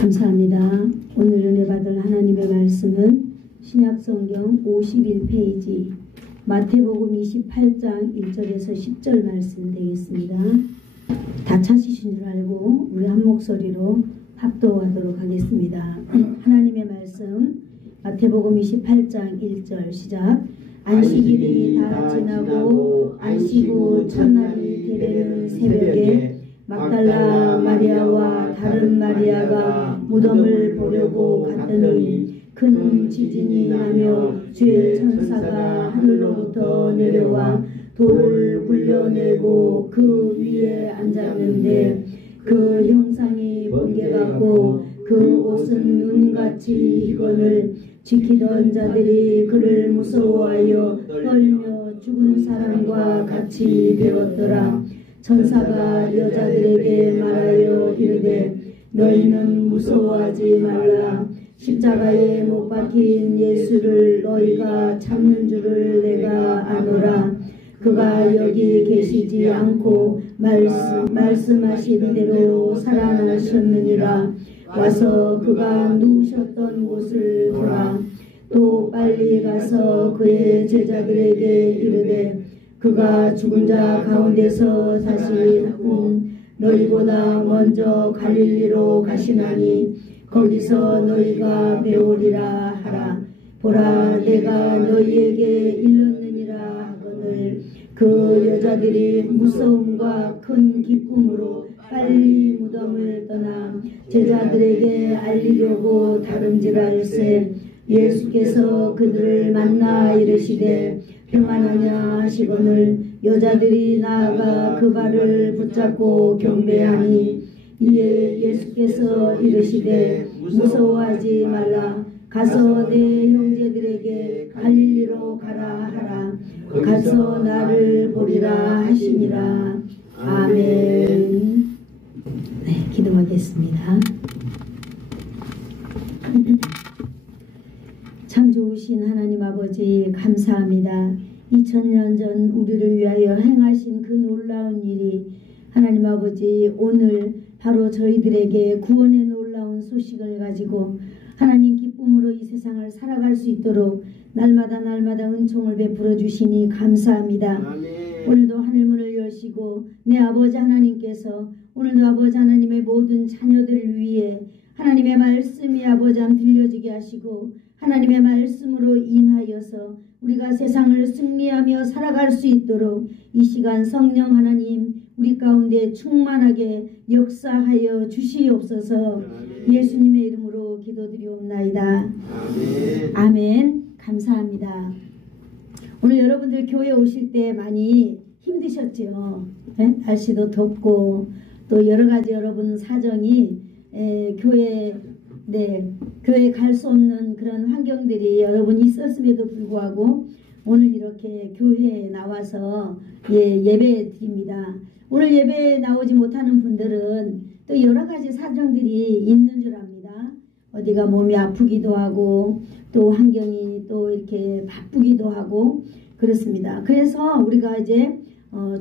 감사합니다. 오늘 은혜 받을 하나님의 말씀은 신약성경 51페이지 마태복음 28장 1절에서 10절 말씀 되겠습니다. 다 찾으신 줄 알고 우리 한 목소리로 합독하도록 하겠습니다. 하나님의 말씀 마태복음 28장 1절 시작. 안식일이 다 지나고 안식 후 첫날이 되는 새벽에 막달라 마리아와 다른 마리아가 무덤을 보려고 갔더니 큰 지진이 나며 주의 천사가 하늘로부터 내려와 돌을 굴려내고 그 위에 앉았는데 그 형상이 번개 같고 그 옷은 눈같이 희건을 지키던 자들이 그를 무서워하여 떨며 죽은 사람과 같이 되었더라. 천사가 여자들에게 말하여 이르되 너희는 무서워하지 말라. 십자가에 못 박힌 예수를 너희가 찾는 줄을 내가 아노라. 그가 여기 계시지 않고 말씀하신 대로 살아나셨느니라. 와서 그가 누우셨던 곳을 보라. 또 빨리 가서 그의 제자들에게 이르되 그가 죽은 자 가운데서 다시 너희보다 먼저 갈릴리로 가시나니 거기서 너희가 배우리라 하라. 보라, 내가 너희에게 일렀느니라 하거늘. 그 여자들이 무서움과 큰 기쁨으로 빨리 무덤을 떠나 제자들에게 알리려고 다름질할세. 예수께서 그들을 만나 이르시되 평안하냐 하시거늘. 여자들이 나아가 그 발을 붙잡고 경배하니 이에 예수께서 이르시되 무서워하지 말라. 가서 내 형제들에게 갈릴리로 가라 하라. 가서 나를 보리라 하시니라. 아멘. 네, 기도하겠습니다. 참 좋으신 하나님 아버지 감사합니다. 2000년 전 우리를 위하여 행하신 그 놀라운 일이 하나님 아버지 오늘 바로 저희들에게 구원의 놀라운 소식을 가지고 하나님 기쁨으로 이 세상을 살아갈 수 있도록 날마다 은총을 베풀어 주시니 감사합니다. 아멘. 오늘도 하늘문을 여시고 내 아버지 하나님께서 오늘도 아버지 하나님의 모든 자녀들을 위해 하나님의 말씀이 아버지 함 들려지게 하시고 하나님의 말씀으로 인하여서 우리가 세상을 승리하며 살아갈 수 있도록 이 시간 성령 하나님 우리 가운데 충만하게 역사하여 주시옵소서. 예수님의 이름으로 기도드리옵나이다. 아멘. 아멘. 감사합니다. 오늘 여러분들 교회 오실 때 많이 힘드셨죠? 네? 날씨도 덥고 또 여러가지 여러분 사정이 교회 갈 수 없는 그런 환경들이 여러분 있었음에도 불구하고 오늘 이렇게 교회에 나와서 예배 드립니다. 오늘 예배에 나오지 못하는 분들은 또 여러가지 사정들이 있는 줄 압니다. 어디가 몸이 아프기도 하고 또 환경이 또 이렇게 바쁘기도 하고 그렇습니다. 그래서 우리가 이제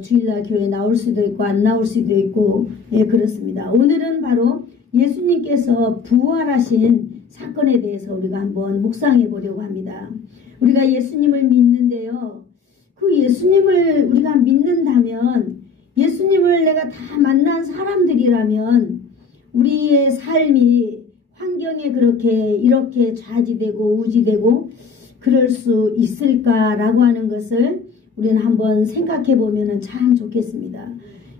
주일날 교회 나올 수도 있고 안 나올 수도 있고 그렇습니다. 오늘은 바로 예수님께서 부활하신 사건에 대해서 우리가 한번 묵상해 보려고 합니다. 우리가 예수님을 믿는데요. 그 예수님을 우리가 믿는다면 예수님을 내가 다 만난 사람들이라면 우리의 삶이 환경에 이렇게 좌지되고 우지되고 그럴 수 있을까라고 하는 것을 우리는 한번 생각해 보면 참 좋겠습니다.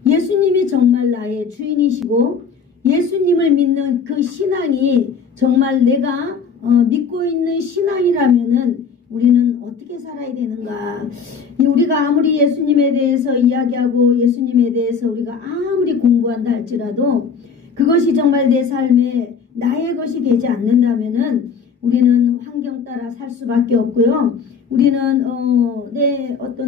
예수님이 정말 나의 주인이시고 예수님을 믿는 그 신앙이 정말 내가 믿고 있는 신앙이라면은 우리는 어떻게 살아야 되는가? 우리가 아무리 예수님에 대해서 이야기하고 예수님에 대해서 우리가 아무리 공부한다 할지라도 그것이 정말 내 삶에 나의 것이 되지 않는다면은 우리는 환경 따라 살 수밖에 없고요. 우리는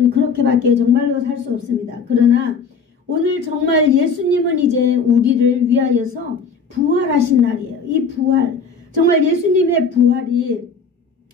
그렇게밖에 정말로 살 수 없습니다. 그러나 오늘 정말 예수님은 이제 우리를 위하여서 부활하신 날이에요. 이 부활, 정말 예수님의 부활이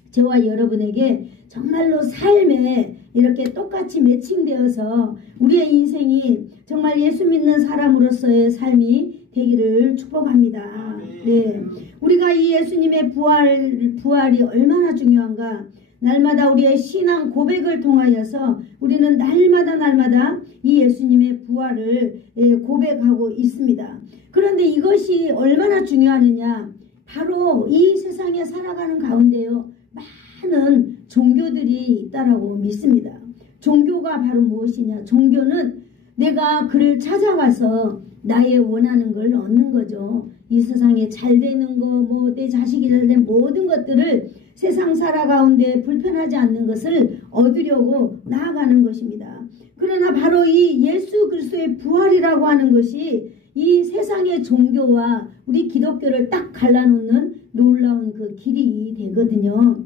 저와 여러분에게 정말로 삶에 이렇게 똑같이 매칭되어서 우리의 인생이 정말 예수 믿는 사람으로서의 삶이 되기를 축복합니다. 네, 우리가 이 예수님의 부활이 얼마나 중요한가. 날마다 우리의 신앙 고백을 통하여서 우리는 날마다 이 예수님의 부활을 고백하고 있습니다. 그런데 이것이 얼마나 중요하느냐. 바로 이 세상에 살아가는 가운데요, 많은 종교들이 있다라고 믿습니다. 종교가 바로 무엇이냐. 종교는 내가 그를 찾아가서 나의 원하는 걸 얻는 거죠. 이 세상에 잘 되는 거, 뭐 내 자식이 잘 된 모든 것들을 세상 살아가운데 불편하지 않는 것을 얻으려고 나아가는 것입니다. 그러나 바로 이 예수 그리스도의 부활이라고 하는 것이 이 세상의 종교와 우리 기독교를 딱 갈라놓는 놀라운 그 길이 되거든요.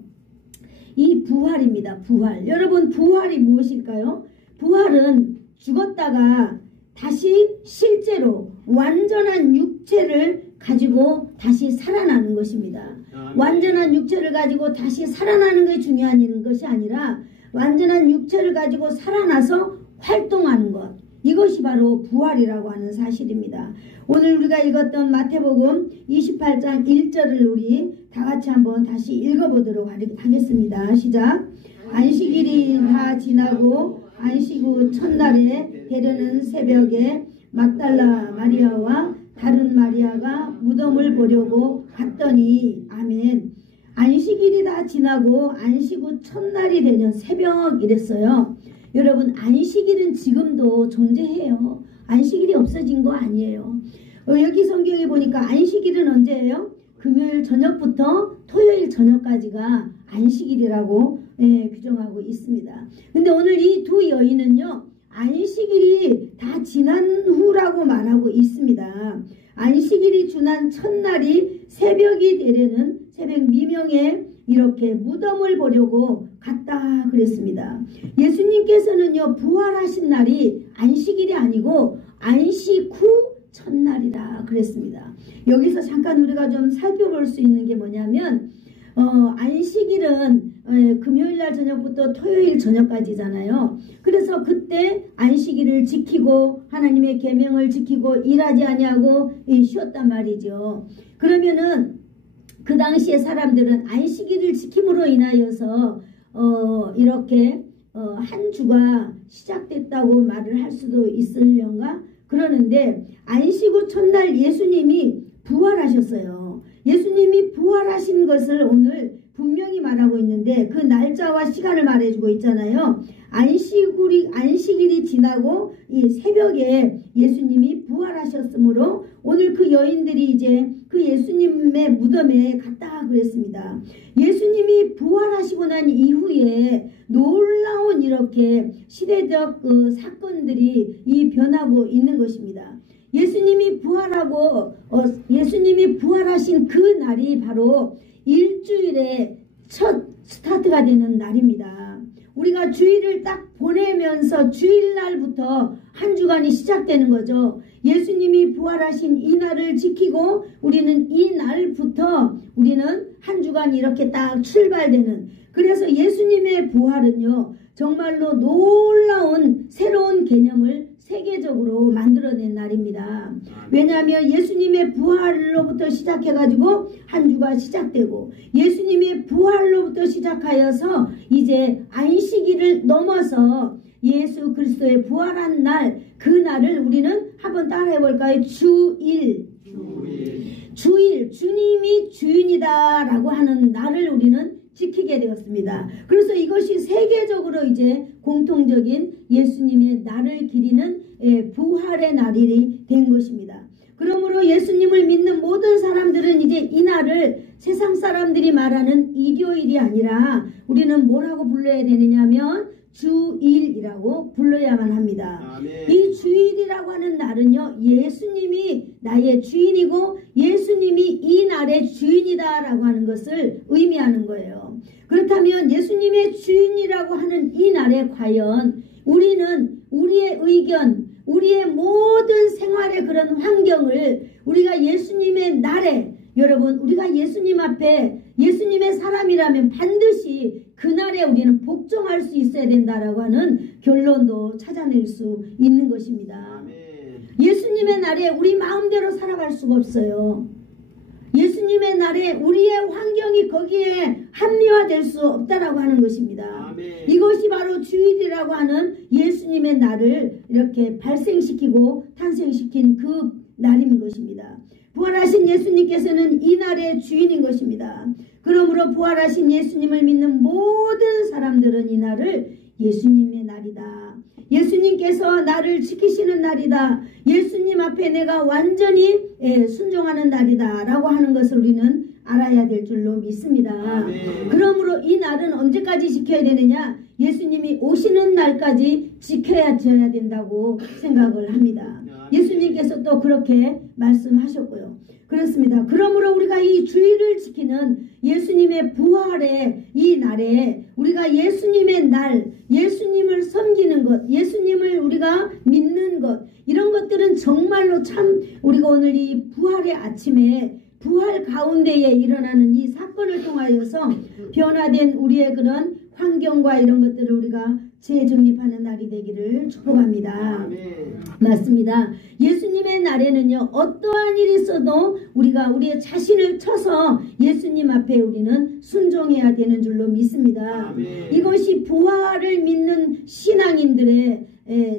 이 부활입니다. 부활. 여러분, 부활이 무엇일까요? 부활은 죽었다가 다시 실제로 완전한 육체를 가지고 다시 살아나는 것입니다. 완전한 육체를 가지고 다시 살아나는 것이 중요한 것이 아니라 완전한 육체를 가지고 살아나서 활동하는 것. 이것이 바로 부활이라고 하는 사실입니다. 오늘 우리가 읽었던 마태복음 28장 1절을 우리 다 같이 한번 다시 읽어보도록 하겠습니다. 시작. 안식일이 다 지나고 안식 후 첫날에 되려는 새벽에 막달라 마리아와 다른 마리아가 무덤을 보려고 갔더니, 아멘. 안식일이 다 지나고 안식 후 첫날이 되는 새벽 이랬어요. 여러분, 안식일은 지금도 존재해요. 안식일이 없어진 거 아니에요. 여기 성경에 보니까 안식일은 언제예요? 금요일 저녁부터 토요일 저녁까지가 안식일이라고 규정하고 있습니다. 근데 오늘 이 두 여인은요, 안식일이 다 지난 후라고 말하고 있습니다. 안식일이 지난 첫날이 새벽이 되려는 새벽 미명에 이렇게 무덤을 보려고 갔다 그랬습니다. 예수님께서는요, 부활하신 날이 안식일이 아니고 안식 후 첫날이라 그랬습니다. 여기서 잠깐 우리가 좀 살펴볼 수 있는 게 뭐냐면, 안식일은 금요일날 저녁부터 토요일 저녁까지잖아요. 그래서 그때 안식일을 지키고 하나님의 계명을 지키고 일하지 아니하고 쉬었단 말이죠. 그러면은 그 당시에 사람들은 안식일을 지킴으로 인하여서 이렇게 한 주가 시작됐다고 말을 할 수도 있으려나 그러는데, 안식 후 첫날 예수님이 부활하셨어요. 예수님이 부활하신 것을 오늘 분명히 말하고 있는데 그 날짜와 시간을 말해주고 있잖아요. 안식일이 지나고 이 새벽에 예수님이 부활하셨으므로 오늘 그 여인들이 이제 그 예수님의 무덤에 갔다 그랬습니다. 예수님이 부활하시고 난 이후에 놀라운 이렇게 시대적 사건들이 변하고 있는 것입니다. 예수님이 부활하신 그 날이 바로 일주일의 첫 스타트가 되는 날입니다. 우리가 주일을 딱 보내면서 주일날부터 한 주간이 시작되는 거죠. 예수님이 부활하신 이 날을 지키고 우리는 이 날부터 우리는 한 주간 이렇게 딱 출발되는, 그래서 예수님의 부활은요, 정말로 놀라운 새로운 개념을 세계적으로 만들어낸 날입니다. 왜냐하면 예수님의 부활로부터 시작해가지고 한 주가 시작되고, 예수님의 부활로부터 시작하여서 이제 안식일을 넘어서 예수 그리스도의 부활한 날, 그 날을 우리는 한번 따라해 볼까요? 주일, 주님이 주인이다 라고 하는 날을 우리는 지키게 되었습니다. 그래서 이것이 세계적으로 이제 공통적인 예수님의 날을 기리는 부활의 날이 된 것입니다. 그러므로 예수님을 믿는 모든 사람들은 이제 이 날을 세상 사람들이 말하는 일요일이 아니라 우리는 뭐라고 불러야 되느냐면 주일이라고 불러야만 합니다. 아멘. 이 주일이라고 하는 날은요, 예수님이 나의 주인이고 예수님이 이 날의 주인이다 라고 하는 것을 의미하는 거예요. 그렇다면 예수님의 주인이라고 하는 이 날에 과연 우리는 우리의 의견, 우리의 모든 생활의 그런 환경을 우리가 예수님의 날에, 여러분, 우리가 예수님 앞에 예수님의 사람이라면 반드시 그날에 우리는 복종할 수 있어야 된다라고 하는 결론도 찾아낼 수 있는 것입니다. 아멘. 예수님의 날에 우리 마음대로 살아갈 수가 없어요. 예수님의 날에 우리의 환경이 거기에 합리화될 수 없다라고 하는 것입니다. 아멘. 이것이 바로 주일이라고 하는 예수님의 날을 이렇게 발생시키고 탄생시킨 그 날인 것입니다. 부활하신 예수님께서는 이 날의 주인인 것입니다. 그러므로 부활하신 예수님을 믿는 모든 사람들은 이 날을 예수님의 날이다. 예수님께서 나를 지키시는 날이다. 예수님 앞에 내가 완전히 순종하는 날이다 라고 하는 것을 우리는 알아야 될 줄로 믿습니다. 아멘. 그러므로 이 날은 언제까지 지켜야 되느냐? 예수님이 오시는 날까지 지켜야 된다고 생각을 합니다. 예수님께서 또 그렇게 말씀하셨고요. 그렇습니다. 그러므로 우리가 이 주일을 지키는 예수님의 부활의 이 날에 우리가 예수님의 날, 예수님을 섬기는 것, 예수님을 우리가 믿는 것, 이런 것들은 정말로 참 우리가 오늘 이 부활의 아침에 부활 가운데에 일어나는 이 사건을 통하여서 변화된 우리의 그런 환경과 이런 것들을 우리가 재정립하는 날이 되기를 축복합니다. 아멘. 맞습니다. 예수님의 날에는요, 어떠한 일이 있어도 우리가 우리의 자신을 쳐서 예수님 앞에 우리는 순종해야 되는 줄로 믿습니다. 아멘. 이것이 부활을 믿는 신앙인들의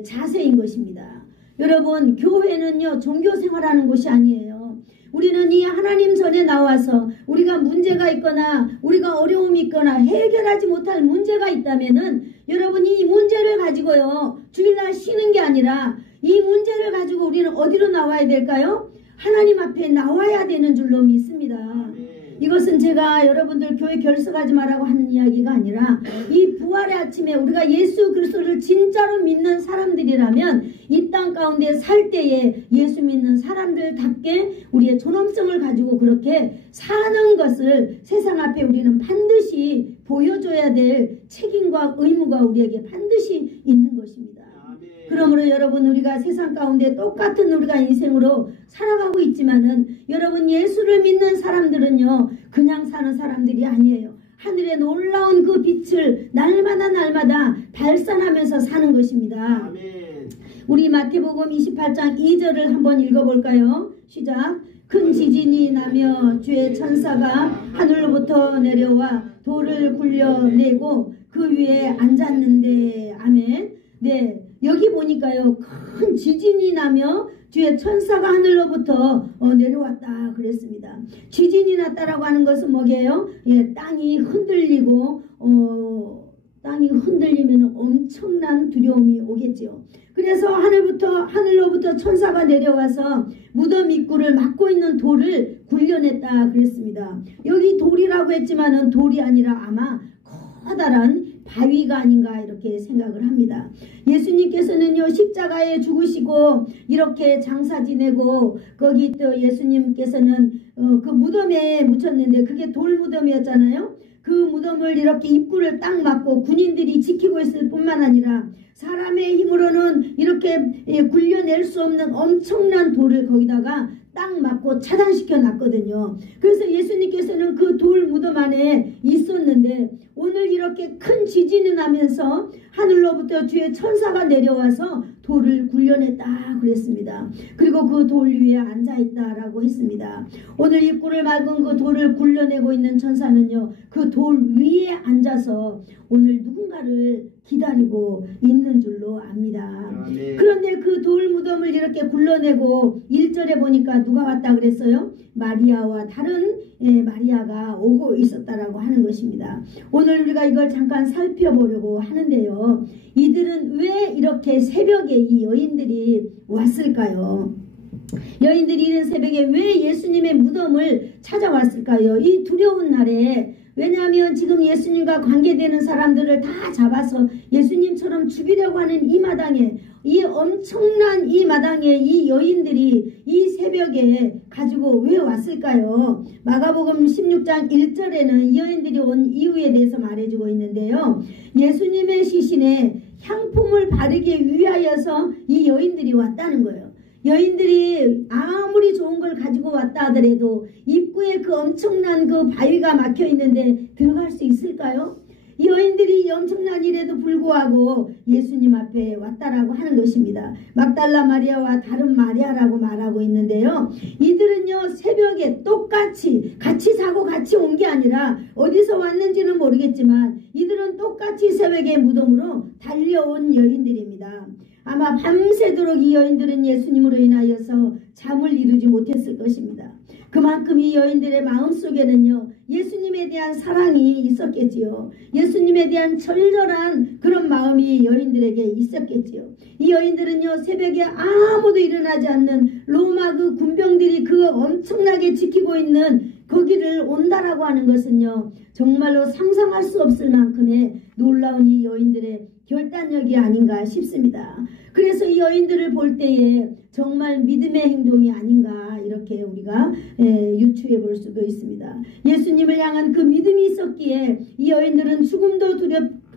자세인 것입니다. 여러분, 교회는요, 종교생활하는 곳이 아니에요. 우리는 이 하나님 전에 나와서 우리가 문제가 있거나 우리가 어려움이 있거나 해결하지 못할 문제가 있다면은 여러분, 이 문제를 가지고요, 주일날 쉬는 게 아니라 이 문제를 가지고 우리는 어디로 나와야 될까요? 하나님 앞에 나와야 되는 줄로 믿습니다. 이것은 제가 여러분들 교회 결석하지 말라고 하는 이야기가 아니라 이 부활의 아침에 우리가 예수 그리스도를 진짜로 믿는 사람들이라면 이 땅 가운데 살 때에 예수 믿는 사람들답게 우리의 존엄성을 가지고 그렇게 사는 것을 세상 앞에 우리는 반드시 보여줘야 될 책임과 의무가 우리에게 반드시 있는 것입니다. 그러므로 여러분, 우리가 세상 가운데 똑같은 우리가 인생으로 살아가고 있지만은 여러분, 예수를 믿는 사람들은요, 그냥 사는 사람들이 아니에요. 하늘의 놀라운 그 빛을 날마다 발산하면서 사는 것입니다. 아멘. 우리 마태복음 28장 2절을 한번 읽어볼까요? 시작. 큰 지진이 나며 주의 천사가 하늘로부터 내려와 돌을 굴려내고 그 위에 앉았는데. 아멘. 네, 여기 보니까요, 큰 지진이 나며 주의 천사가 하늘로부터 내려왔다 그랬습니다. 지진이 났다라고 하는 것은 뭐게요? 예, 땅이 흔들리고 땅이 흔들리면 엄청난 두려움이 오겠지요. 그래서 하늘로부터 천사가 내려와서 무덤 입구를 막고 있는 돌을 굴려냈다 그랬습니다. 여기 돌이라고 했지만은 돌이 아니라 아마 커다란 바위가 아닌가 이렇게 생각을 합니다. 예수님께서는요, 십자가에 죽으시고 이렇게 장사 지내고 거기 또 예수님께서는 그 무덤에 묻혔는데 그게 돌 무덤이었잖아요. 그 무덤을 이렇게 입구를 딱 막고 군인들이 지키고 있을 뿐만 아니라 사람의 힘으로는 이렇게 굴려낼 수 없는 엄청난 돌을 거기다가 딱 막고 차단시켜 놨거든요. 그래서 예수님께서는 그 돌 무덤 안에 있었는데 오늘 이렇게 큰 지진이 나면서 하늘로부터 주의 천사가 내려와서 돌을 굴려냈다 그랬습니다. 그리고 그 돌 위에 앉아있다라고 했습니다. 오늘 입구를 막은 그 돌을 굴려내고 있는 천사는요, 그 돌 위에 앉아서 오늘 누군가를 기다리고 있는 줄로 압니다. 아멘. 그런데 그 돌 무덤을 이렇게 굴러내고 1절에 보니까 누가 왔다 그랬어요? 마리아와 다른 마리아가 오고 있었다라고 하는 것입니다. 오늘 우리가 이걸 잠깐 살펴보려고 하는데요, 이들은 왜 이렇게 새벽에 이 여인들이 왔을까요? 여인들이 이른 새벽에 왜 예수님의 무덤을 찾아왔을까요? 이 두려운 날에. 왜냐하면 지금 예수님과 관계되는 사람들을 다 잡아서 예수님처럼 죽이려고 하는 이 마당에, 이 엄청난 이 마당에 이 여인들이 이 새벽에 가지고 왜 왔을까요? 마가복음 16장 1절에는 이 여인들이 온 이유에 대해서 말해주고 있는데요, 예수님의 시신에 향품을 바르기 위하여서 이 여인들이 왔다는 거예요. 여인들이 아무리 좋은 걸 가지고 왔다 하더라도 입구에 그 엄청난 그 바위가 막혀 있는데 들어갈 수 있을까요? 이 여인들이 엄청난 일에도 불구하고 예수님 앞에 왔다라고 하는 것입니다. 막달라 마리아와 다른 마리아라고 말하고 있는데요. 이들은요 새벽에 똑같이 같이 자고 같이 온 게 아니라 어디서 왔는지는 모르겠지만 이들은 똑같이 새벽에 무덤으로 달려온 여인들입니다. 아마 밤새도록 이 여인들은 예수님으로 인하여서 잠을 이루지 못했을 것입니다. 그만큼 이 여인들의 마음속에는요 예수님에 대한 사랑이 있었겠지요. 예수님에 대한 절절한 그런 마음이 여인들에게 있었겠지요. 이 여인들은요 새벽에 아무도 일어나지 않는 로마 그 군병들이 그 엄청나게 지키고 있는 거기를 온다라고 하는 것은요 정말로 상상할 수 없을 만큼의 놀라운 이 여인들의 결단력이 아닌가 싶습니다. 그래서 이 여인들을 볼 때에 정말 믿음의 행동이 아닌가 이렇게 우리가 유추해 볼 수도 있습니다. 예수님을 향한 그 믿음이 있었기에 이 여인들은 죽음도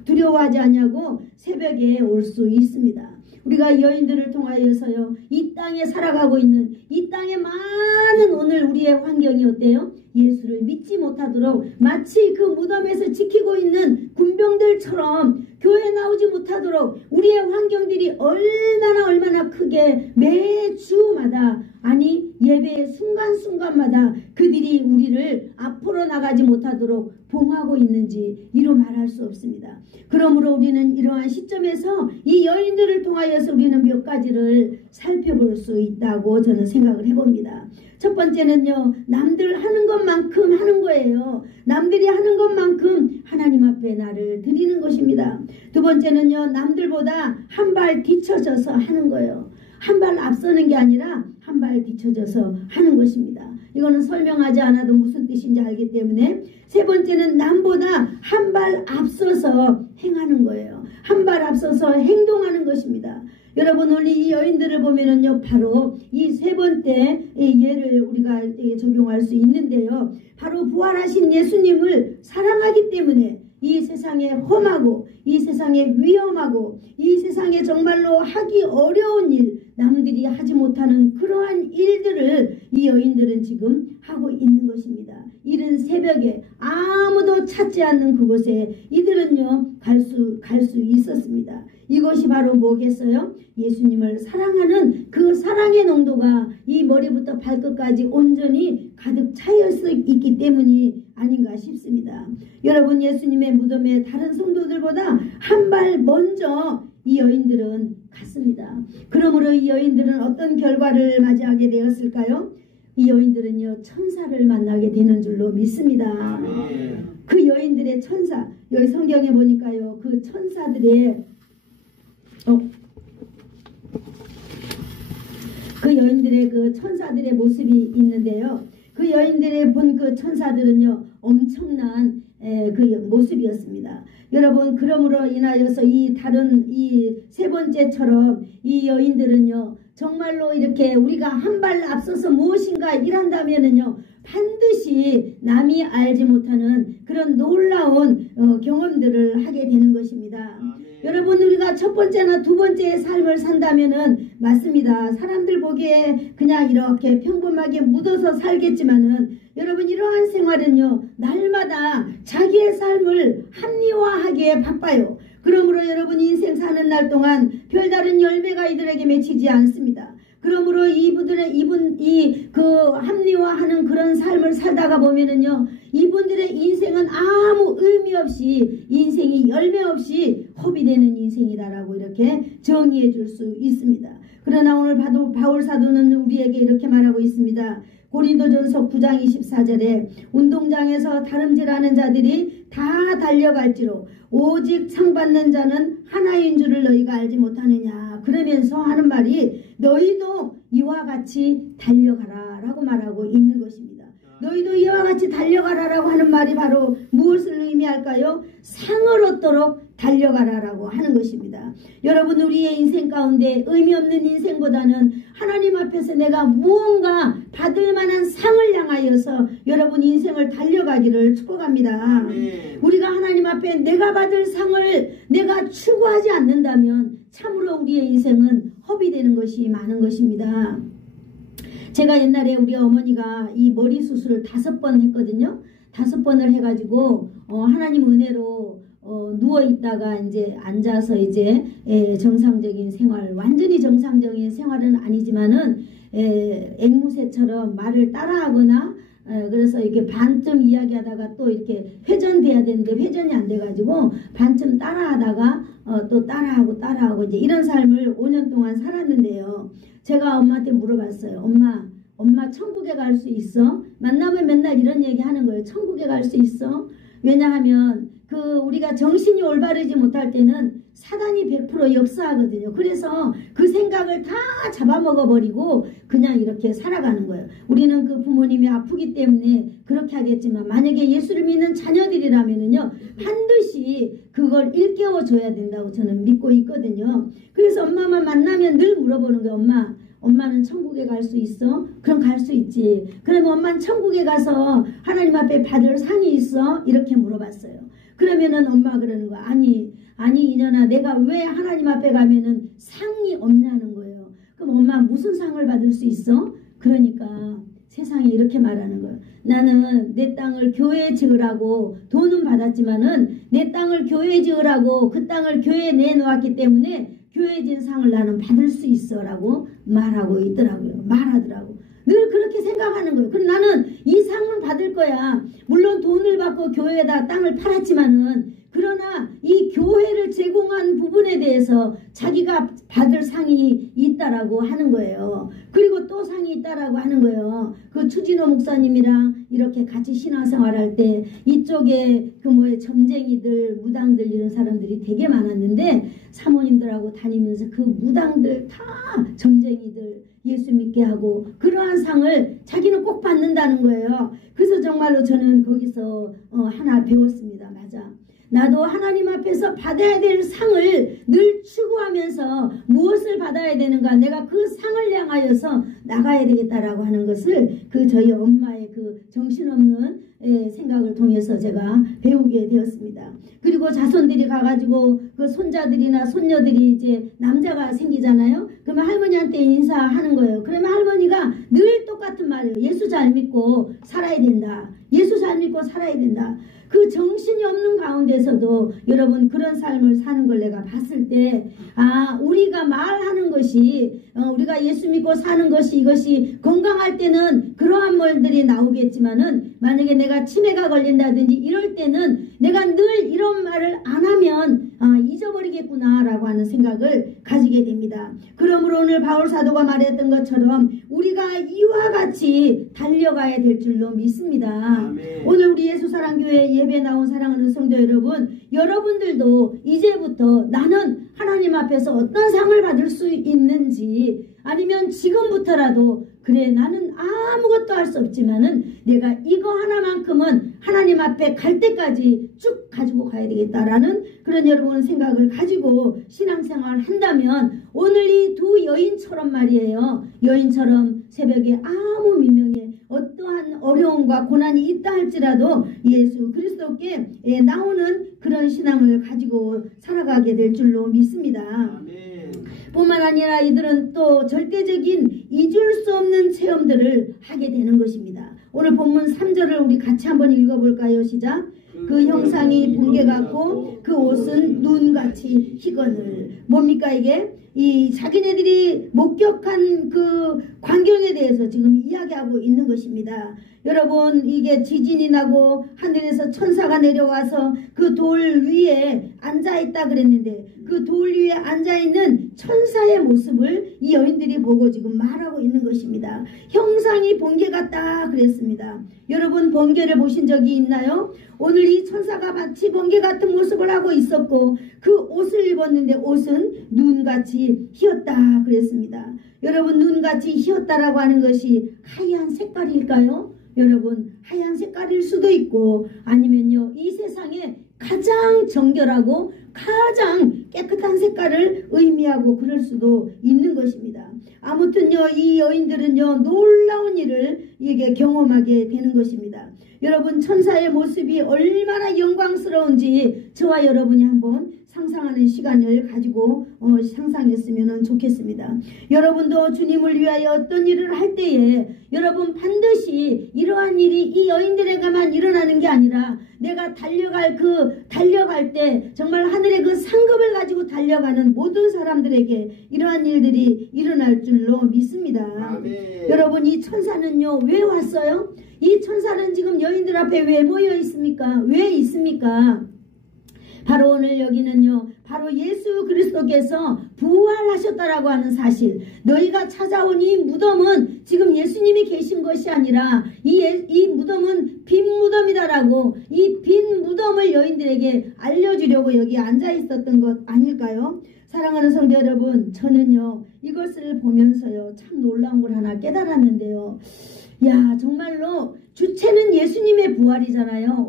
두려워하지 않냐고 새벽에 올 수 있습니다. 우리가 여인들을 통하여서요 이 땅에 살아가고 있는 이 땅의 많은 오늘 우리의 환경이 어때요? 예수를 믿지 못하도록 마치 그 무덤에서 지키고 있는 군병들처럼 교회에 나오지 못하도록 우리의 환경들이 얼마나 크게 매주마다 아니 예배의 순간순간마다 그들이 우리를 앞으로 나가지 못하도록 봉하고 있는지 이루 말할 수 없습니다. 그러므로 우리는 이러한 시점에서 이 여인들을 통하여서 우리는 몇 가지를 살펴볼 수 있다고 저는 생각을 해봅니다. 첫 번째는요 남들 하는 것만큼 하는 거예요. 남들이 하는 것만큼 하나님 앞에 나를 드리는 것입니다. 두 번째는요 남들보다 한 발 뒤쳐져서 하는 거예요. 한 발 앞서는 게 아니라 한 발 뒤쳐져서 하는 것입니다. 이거는 설명하지 않아도 무슨 뜻인지 알기 때문에 세 번째는 남보다 한 발 앞서서 행하는 거예요. 한 발 앞서서 행동하는 것입니다. 여러분 오늘 이 여인들을 보면은요 바로 이 세 번째 예를 우리가 적용할 수 있는데요. 바로 부활하신 예수님을 사랑하기 때문에 이 세상에 험하고 이 세상에 위험하고 이 세상에 정말로 하기 어려운 일 남들이 하지 못하는 그러한 일들을 이 여인들은 지금 하고 있는 것입니다. 이른 새벽에 아무도 찾지 않는 그곳에 이들은요 갈 수 있었습니다. 이것이 바로 뭐겠어요? 예수님을 사랑하는 그 사랑의 농도가 이 머리부터 발끝까지 온전히 가득 차여 있기 때문이 아닌가 싶습니다. 여러분 예수님의 무덤에 다른 성도들보다 한 발 먼저 이 여인들은 갔습니다. 그러므로 이 여인들은 어떤 결과를 맞이하게 되었을까요? 이 여인들은요 천사를 만나게 되는 줄로 믿습니다. 그 여인들의 천사 여기 성경에 보니까요 그 천사들의 그 여인들의 그 천사들의 모습이 있는데요. 그 여인들의 본 그 천사들은요 엄청난 그 모습이었습니다. 여러분 그러므로 인하여서 이 세 번째처럼 이 여인들은요 정말로 이렇게 우리가 한 발 앞서서 무엇인가 일한다면은요 반드시 남이 알지 못하는 그런 놀라운 경험들을 하게 되는 것입니다. 여러분 우리가 첫 번째나 두 번째의 삶을 산다면은 맞습니다. 사람들 보기에 그냥 이렇게 평범하게 묻어서 살겠지만은 여러분 이러한 생활은요 날마다 자기의 삶을 합리화하기에 바빠요. 그러므로 여러분 인생 사는 날 동안 별다른 열매가 이들에게 맺히지 않습니다. 그러므로 이분이 그 합리화하는 그런 삶을 살다가 보면은요 이분들의 인생은 아무 의미 없이 인생이 열매 없이 허비되는 인생이다라고 이렇게 정의해 줄 수 있습니다. 그러나 오늘 바울 사도는 우리에게 이렇게 말하고 있습니다. 고린도전서 9장 24절에 운동장에서 다름질하는 자들이 다 달려갈지로 오직 상 받는 자는 하나인 줄을 너희가 알지 못하느냐. 그러면서 하는 말이 너희도 이와 같이 달려가라 라고 말하고 있는 것입니다. 너희도 이와 같이 달려가라 라고 하는 말이 바로 무엇을 의미할까요? 상을 얻도록 달려가라라고 하는 것입니다. 여러분 우리의 인생 가운데 의미 없는 인생보다는 하나님 앞에서 내가 무언가 받을 만한 상을 향하여서 여러분 인생을 달려가기를 축복합니다. 우리가 하나님 앞에 내가 받을 상을 내가 추구하지 않는다면 참으로 우리의 인생은 허비되는 것이 많은 것입니다. 제가 옛날에 우리 어머니가 이 머리 수술을 5번 했거든요. 5번을 해가지고 하나님 은혜로 누워 있다가 이제 앉아서 이제 정상적인 생활, 완전히 정상적인 생활은 아니지만은 앵무새처럼 말을 따라하거나 그래서 이렇게 반쯤 이야기하다가 또 이렇게 회전돼야 되는데 회전이 안 돼가지고 반쯤 따라하다가 또 따라하고 이제 이런 삶을 5년 동안 살았는데요. 제가 엄마한테 물어봤어요. 엄마 천국에 갈 수 있어? 만나면 맨날 이런 얘기 하는 거예요. 천국에 갈 수 있어? 왜냐하면 우리가 정신이 올바르지 못할 때는 사단이 100% 역사하거든요. 그래서 그 생각을 다 잡아먹어 버리고 그냥 이렇게 살아가는 거예요. 우리는 그 부모님이 아프기 때문에 그렇게 하겠지만 만약에 예수를 믿는 자녀들이라면은요 반드시 그걸 일깨워 줘야 된다고 저는 믿고 있거든요. 그래서 엄마만 만나면 늘 물어보는 거예요. 엄마는 천국에 갈 수 있어? 그럼 갈 수 있지. 그러면 엄마는 천국에 가서 하나님 앞에 받을 상이 있어? 이렇게 물어봤어요. 그러면은 엄마가 그러는 거야. 아니 이년아, 내가 왜 하나님 앞에 가면은 상이 없냐는 거예요. 그럼 엄마 무슨 상을 받을 수 있어? 그러니까 세상에 이렇게 말하는 거예요. 나는 내 땅을 교회에 지으라고 돈은 받았지만은 내 땅을 교회에 지으라고 그 땅을 교회에 내놓았기 때문에 교회에 지은 상을 나는 받을 수 있어 라고 말하더라고. 늘 그렇게 생각하는 거예요. 그럼 나는 이 상을 받을 거야. 물론 돈을 받고 교회에다 땅을 팔았지만은 그러나 이 교회를 제공한 부분에 대해서 자기가 받을 상이 있다라고 하는 거예요. 그리고 또 상이 있다라고 하는 거예요. 그 추진호 목사님이랑 이렇게 같이 신앙생활할 때 이쪽에 점쟁이들, 무당들 이런 사람들이 되게 많았는데 사모님들하고 다니면서 그 무당들 다 점쟁이들 예수 믿게 하고 그러한 상을 자기는 꼭 받는다는 거예요. 그래서 정말로 저는 거기서 하나 배웠습니다. 맞아. 나도 하나님 앞에서 받아야 될 상을 늘 추구하면서 무엇을 받아야 되는가, 내가 그 상을 향하여서 나가야 되겠다라고 하는 것을 저희 엄마의 정신없는 생각을 통해서 제가 배우게 되었습니다. 그리고 자손들이 가가지고 그 손자들이나 손녀들이 이제 남자가 생기잖아요. 그러면 할머니한테 인사하는 거예요. 그러면 할머니가 늘 똑같은 말이에요. 예수 잘 믿고 살아야 된다. 예수 잘 믿고 살아야 된다. 그 정신이 없는 가운데서도 여러분 그런 삶을 사는 걸 내가 봤을 때 우리가 말하는 것이 우리가 예수 믿고 사는 것이 이것이 건강할 때는 그러한 말들이 나오겠지만은 만약에 내가 치매가 걸린다든지 이럴 때는 내가 늘 이런 말을 안 하면 잊어버리겠구나 라고 하는 생각을 가지게 됩니다. 그러므로 오늘 바울 사도가 말했던 것처럼 우리가 이와 같이 달려가야 될 줄로 믿습니다. 아멘. 오늘 우리 예수사랑교회 예배 나온 사랑하는 성도 여러분, 여러분들도 이제부터 나는 하나님 앞에서 어떤 상을 받을 수 있는지, 아니면 지금부터라도 그래 나는 아무것도 할 수 없지만은 내가 이거 하나만큼은 하나님 앞에 갈 때까지 쭉 가지고 가야 되겠다라는 그런 여러분 생각을 가지고 신앙생활을 한다면 오늘 이 두 여인처럼 말이에요. 여인처럼 새벽에 아무 미명에 어떠한 어려움과 고난이 있다 할지라도 예수 그리스도께 나오는 그런 신앙을 가지고 살아가게 될 줄로 믿습니다. 아멘. 뿐만 아니라 이들은 또 절대적인 잊을 수 없는 체험들을 하게 되는 것입니다. 오늘 본문 3절을 우리 같이 한번 읽어볼까요? 시작. 그 형상이 번개 같고 그 옷은 눈같이 희거늘. 뭡니까 이게? 이 자기네들이 목격한 그 광경에 대해서 지금 이야기하고 있는 것입니다. 여러분 이게 지진이 나고 하늘에서 천사가 내려와서 그 돌 위에 앉아있다 그랬는데 그 돌 위에 앉아있는 천사의 모습을 이 여인들이 보고 지금 말하고 있는 것입니다. 형상이 번개 같다 그랬습니다. 여러분 번개를 보신 적이 있나요? 오늘 이 천사가 마치 번개 같은 모습을 하고 있었고 그 옷을 입었는데 옷은 눈같이 희었다 그랬습니다. 여러분 눈같이 희었다라고 하는 것이 하얀 색깔일까요? 여러분 하얀 색깔일 수도 있고 아니면요 이 세상에 가장 정결하고 가장 깨끗한 색깔을 의미하고 그럴 수도 있는 것입니다. 아무튼요 이 여인들은요 놀라운 일을 이게 경험하게 되는 것입니다. 여러분 천사의 모습이 얼마나 영광스러운지 저와 여러분이 한번 상상하는 시간을 가지고 상상했으면 좋겠습니다. 여러분도 주님을 위하여 어떤 일을 할 때에 여러분 반드시 이러한 일이 이 여인들에게만 일어나는 게 아니라 내가 달려갈 때 정말 하늘의 그 상급을 가지고 달려가는 모든 사람들에게 이러한 일들이 일어날 줄로 믿습니다. 아멘. 여러분 이 천사는요 왜 왔어요? 이 천사는 지금 여인들 앞에 왜 모여 있습니까? 왜 있습니까? 바로 오늘 여기는요 바로 예수 그리스도께서 부활하셨다라고 하는 사실, 너희가 찾아온 이 무덤은 지금 예수님이 계신 것이 아니라 이 무덤은 빈 무덤이다라고 이 빈 무덤을 여인들에게 알려주려고 여기 앉아 있었던 것 아닐까요? 사랑하는 성도 여러분, 저는요 이것을 보면서요 참 놀라운 걸 하나 깨달았는데요. 야, 정말로 주체는 예수님의 부활이잖아요.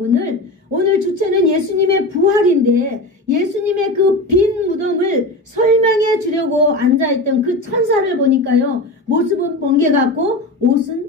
오늘 주체는 예수님의 부활인데 예수님의 그 빈 무덤을 설명해 주려고 앉아있던 그 천사를 보니까요 모습은 번개 같고 옷은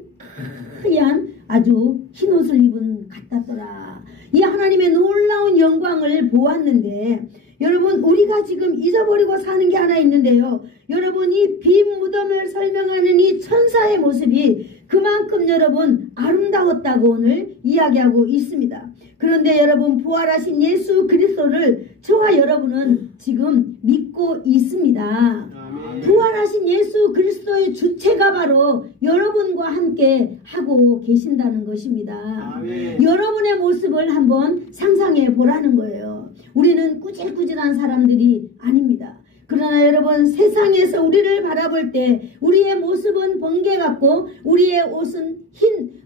하얀 아주 흰 옷을 입은 같았더라. 이 하나님의 놀라운 영광을 보았는데 여러분 우리가 지금 잊어버리고 사는 게 하나 있는데요. 여러분 이 빈 무덤을 설명하는 이 천사의 모습이 그만큼 여러분 아름다웠다고 오늘 이야기하고 있습니다. 그런데 여러분 부활하신 예수 그리스도를 저와 여러분은 지금 믿고 있습니다. 아멘. 부활하신 예수 그리스도의 주체가 바로 여러분과 함께 하고 계신다는 것입니다. 아멘. 여러분의 모습을 한번 상상해 보라는 거예요. 우리는 꾸질꾸질한 사람들이 아닙니다. 그러나 여러분 세상에서 우리를 바라볼 때 우리의 모습은 번개 같고 우리의 옷은 흰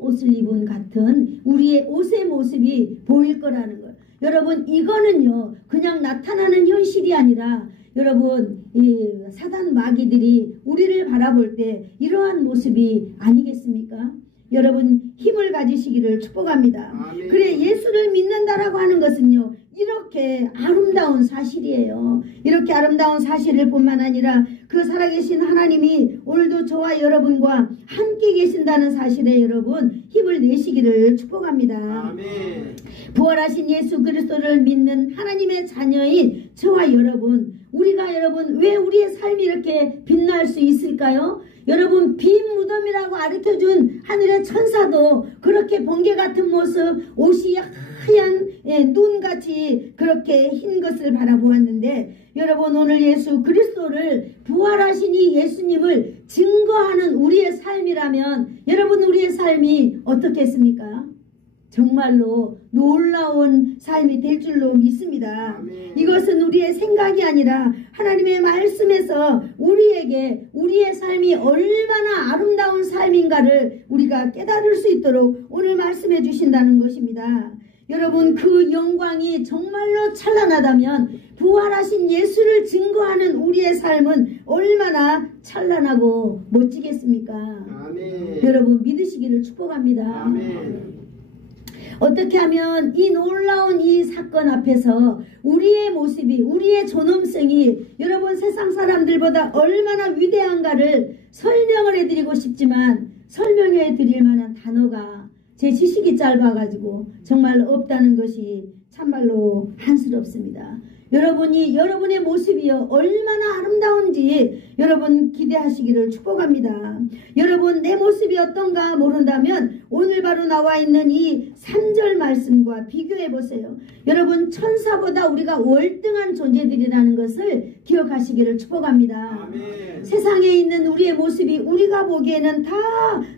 옷을 입은 같은 우리의 옷의 모습이 보일 거라는 걸. 여러분 이거는요 그냥 나타나는 현실이 아니라 여러분 이 사단 마귀들이 우리를 바라볼 때 이러한 모습이 아니겠습니까? 여러분 힘을 가지시기를 축복합니다. 아멘. 그래 예수를 믿는다라고 하는 것은요 이렇게 아름다운 사실이에요. 이렇게 아름다운 사실을 뿐만 아니라 그 살아계신 하나님이 오늘도 저와 여러분과 함께 계신다는 사실에 여러분 힘을 내시기를 축복합니다. 아멘. 부활하신 예수 그리스도를 믿는 하나님의 자녀인 저와 여러분, 우리가 여러분 왜 우리의 삶이 이렇게 빛날 수 있을까요? 여러분 빈 무덤이라고 가르쳐준 하늘의 천사도 그렇게 번개 같은 모습, 옷이 하얀 눈같이 그렇게 흰 것을 바라보았는데 여러분 오늘 예수 그리스도를 부활하신 이 예수님을 증거하는 우리의 삶이라면 여러분 우리의 삶이 어떻겠습니까? 정말로 놀라운 삶이 될 줄로 믿습니다. 아멘. 이것은 우리의 생각이 아니라 하나님의 말씀에서 우리에게 우리의 삶이 얼마나 아름다운 삶인가를 우리가 깨달을 수 있도록 오늘 말씀해 주신다는 것입니다. 여러분 그 영광이 정말로 찬란하다면 부활하신 예수를 증거하는 우리의 삶은 얼마나 찬란하고 멋지겠습니까? 아멘. 여러분 믿으시기를 축복합니다. 아멘. 어떻게 하면 이 놀라운 이 사건 앞에서 우리의 모습이, 우리의 존엄성이 여러분 세상 사람들보다 얼마나 위대한가를 설명을 해드리고 싶지만 설명해 드릴 만한 단어가 제 지식이 짧아가지고 정말 없다는 것이 참말로 한스럽습니다. 여러분의 모습이요 얼마나 아름다운지 여러분 기대하시기를 축복합니다. 여러분 내 모습이 어떤가 모른다면 오늘 바로 나와 있는 이 3절 말씀과 비교해 보세요. 여러분 천사보다 우리가 월등한 존재들이라는 것을 기억하시기를 축복합니다. 아멘. 세상에 있는 우리의 모습이 우리가 보기에는 다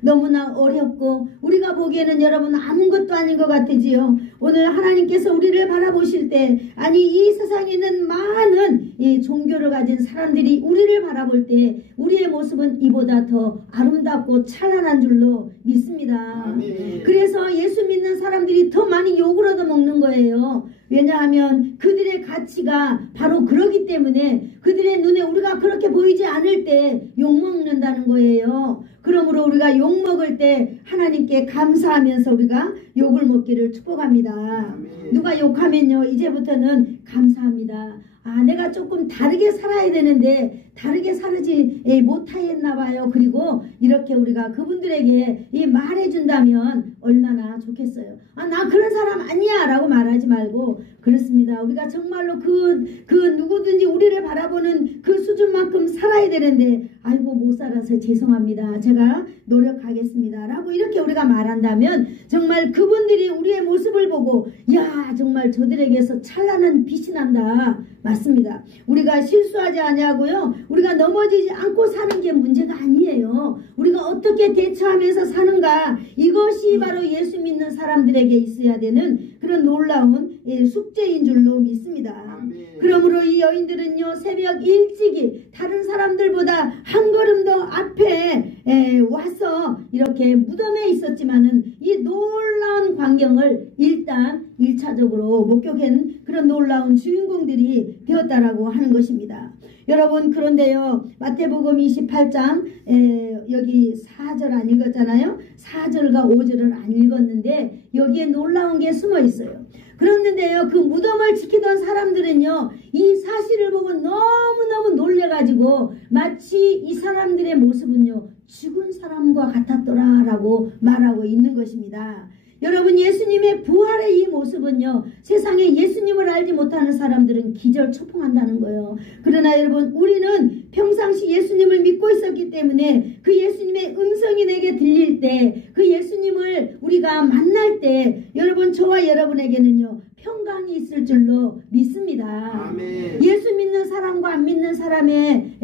너무나 어렵고 우리가 보기에는 여러분 아무것도 아닌 것 같으지요. 오늘 하나님께서 우리를 바라보실 때 아니 이 세상에 있는 많은 이 종교를 가진 사람들이 우리를 바라볼 때 우리의 모습은 이보다 더 아름답고 찬란한 줄로 믿습니다. 아멘. 그래서 예수 믿는 사람들이 더 많이 욕을 얻어먹는 거예요. 왜냐하면 그들의 가치가 바로 그러기 때문에 그들의 눈에 우리가 그렇게 보이지 않을 때 욕먹는다는 거예요. 그러므로 우리가 욕먹을 때 하나님께 감사하면서 우리가 욕을 먹기를 축복합니다. 아멘. 누가 욕하면요 이제부터는 감사합니다. 내가 조금 다르게 살아야 되는데 다르게 살지 못하였나 봐요. 그리고 이렇게 우리가 그분들에게 말해준다면 얼마나 좋겠어요. 나 그런 사람 아니야 라고 말하지 말고, 그렇습니다. 우리가 정말로 그 누구든지 우리를 바라보는 그 수준만큼 살아야 되는데 아이고 못 살아서 죄송합니다. 제가 노력하겠습니다 라고 이렇게 우리가 말한다면 정말 그분들이 우리의 모습을 보고 야 정말 저들에게서 찬란한 빛이 난다. 맞습니다. 우리가 실수하지 아니하고요. 우리가 넘어지지 않고 사는 게 문제가 아니에요. 우리가 어떻게 대처하면서 사는가, 이것이 바로 예수 믿는 사람들에게 있어야 되는 그런 놀라운 숙제인 줄로 믿습니다. 그러므로 이 여인들은요 새벽 일찍이 다른 사람들보다 한 걸음 더 앞에 와서 이렇게 무덤에 있었지만은 이 놀라운 광경을 일단 1차적으로 목격한 그런 놀라운 주인공들이 되었다라고 하는 것입니다. 여러분, 그런데요 마태복음 28장 여기 4절 안 읽었잖아요. 4절과 5절을 안 읽었는데 여기에 놀라운 게 숨어 있어요. 그랬는데요 그 무덤을 지키던 사람들은요 이 사실을 보고 너무너무 놀래가지고 마치 이 사람들의 모습은요 죽은 사람과 같았더라 라고 말하고 있는 것입니다. 여러분, 예수님의 부활의 이 모습은요 세상에 예수님을 알지 못하는 사람들은 기절초풍한다는 거예요. 그러나 여러분, 우리는 평상시 예수님을 믿고 있었기 때문에 그 예수님의 음성이 내게 들릴 때, 그 예수님을 우리가 만날 때 여러분, 저와 여러분에게는요 평강이 있을 줄로 믿습니다. 아멘. 예수 믿는 사람과 안 믿는 사람의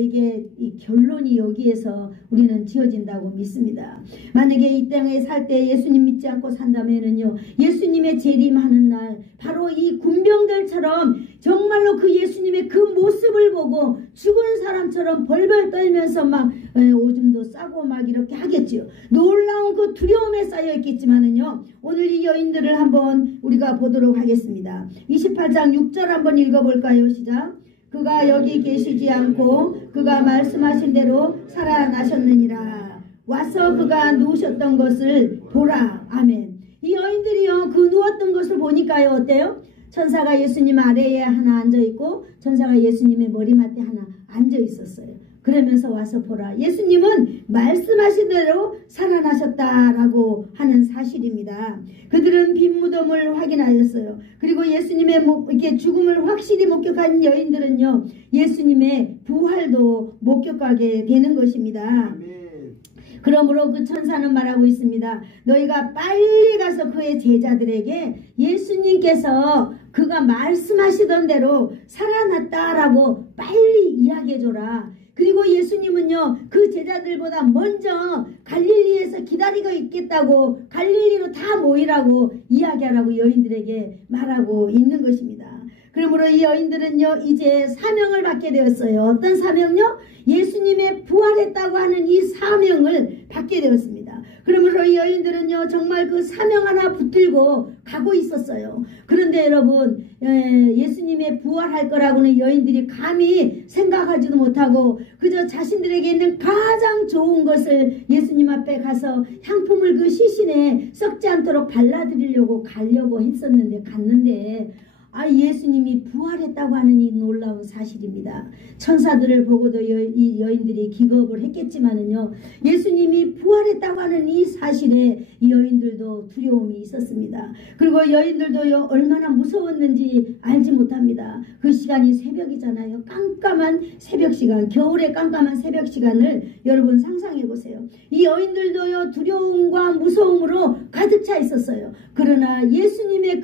이게 이 결론이 여기에서 우리는 지어진다고 믿습니다. 만약에 이 땅에 살 때 예수님 믿지 않고 산다면은요 예수님의 재림하는 날 바로 이 군병들처럼 정말로 그 예수님의 그 모습을 보고 죽은 사람처럼 벌벌 떨면서 막 오줌도 싸고 막 이렇게 하겠지요. 놀라운 그 두려움에 쌓여 있겠지만은요 오늘 이 여인들을 한번 우리가 보도록 하겠습니다. 28장 6절 한번 읽어볼까요? 시작. 그가 여기 계시지 않고 그가 말씀하신 대로 살아나셨느니라. 와서 그가 누우셨던 것을 보라. 아멘. 이 여인들이요 그 누웠던 것을 보니까요 어때요? 천사가 예수님 아래에 하나 앉아있고 천사가 예수님의 머리맡에 하나 앉아있었어요. 그러면서 와서 보라. 예수님은 말씀하신 대로 살아나셨다라고 하는 사실입니다. 그들은 빈 무덤을 확인하였어요. 그리고 예수님의 이렇게 죽음을 확실히 목격한 여인들은요 예수님의 부활도 목격하게 되는 것입니다. 그러므로 그 천사는 말하고 있습니다. 너희가 빨리 가서 그의 제자들에게 예수님께서 그가 말씀하시던 대로 살아났다라고 빨리 이야기해줘라. 그리고 예수님은요 그 제자들보다 먼저 갈릴리에서 기다리고 있겠다고 갈릴리로 다 모이라고 이야기하라고 여인들에게 말하고 있는 것입니다. 그러므로 이 여인들은요 이제 사명을 받게 되었어요. 어떤 사명요? 예수님의 부활했다고 하는 이 사명을 받게 되었습니다. 그러므로 이 여인들은요 정말 그 사명 하나 붙들고 가고 있었어요. 그런데 여러분, 예수님의 부활할 거라고는 여인들이 감히 생각하지도 못하고 그저 자신들에게 있는 가장 좋은 것을 예수님 앞에 가서 향품을 그 시신에 썩지 않도록 발라드리려고 가려고 했었는데 갔는데 예수님이 부활했다고 하는 이 놀라운 사실입니다. 천사들을 보고도 이 여인들이 기겁을 했겠지만은요 예수님이 부활했다고 하는 이 사실에 이 여인들도 두려움이 있었습니다. 그리고 여인들도요 얼마나 무서웠는지 알지 못합니다. 그 시간이 새벽이잖아요. 깜깜한 새벽 시간, 겨울의 깜깜한 새벽 시간을 여러분 상상해 보세요. 이 여인들도요 두려움과 무서움으로 가득 차 있었어요. 그러나 예수님의